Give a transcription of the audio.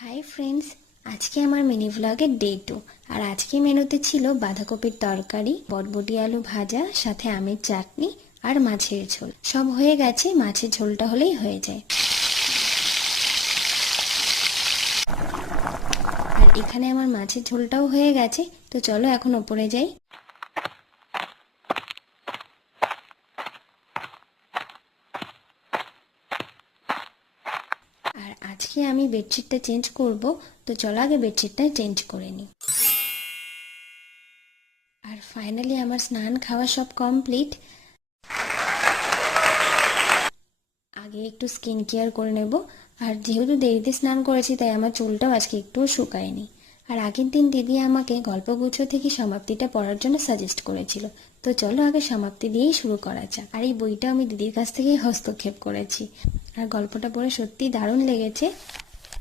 Hi friends, আজকে আমার mini ভ্লগের day 2। আর আজকে মেনুতে ছিল বাঁধাকপির তরকারি, বটবটি আলু ভাজা, সাথে আমের চাটনি আর মাছের ঝোল। সব হয়ে গেছে, মাছের ঝোলটা হলেই হয়ে যায়। আর এখানে আমার মাছের ঝোলটাও হয়ে গেছে, তো চলো এখন ওপরে যাই। আর আজকে আমি বেডশিটটা চেঞ্জ করব, তো চলো আগে বেডশিটটা চেঞ্জ করে নিই। আর ফাইনালি আমার স্নান খাওয়া সব কমপ্লিট। আগে একটু স্কিন কেয়ার করে নেব। আর যেহেতু দেরিতে স্নান করেছি তাই আমার চুলটাও আজকে একটুও শুকায়নি। আর আগের দিন দিদি আমাকে গল্পগুচ্ছ থেকে সমাপ্তিটা পড়ার জন্য সাজেস্ট করেছিল, তো চলো আগে সমাপ্তি দিয়েই শুরু করা যাক। আর এই বইটা আমি দিদির কাছ থেকেই হস্তক্ষেপ করেছি, আর গল্পটা পড়ে সত্যি দারুণ লেগেছে।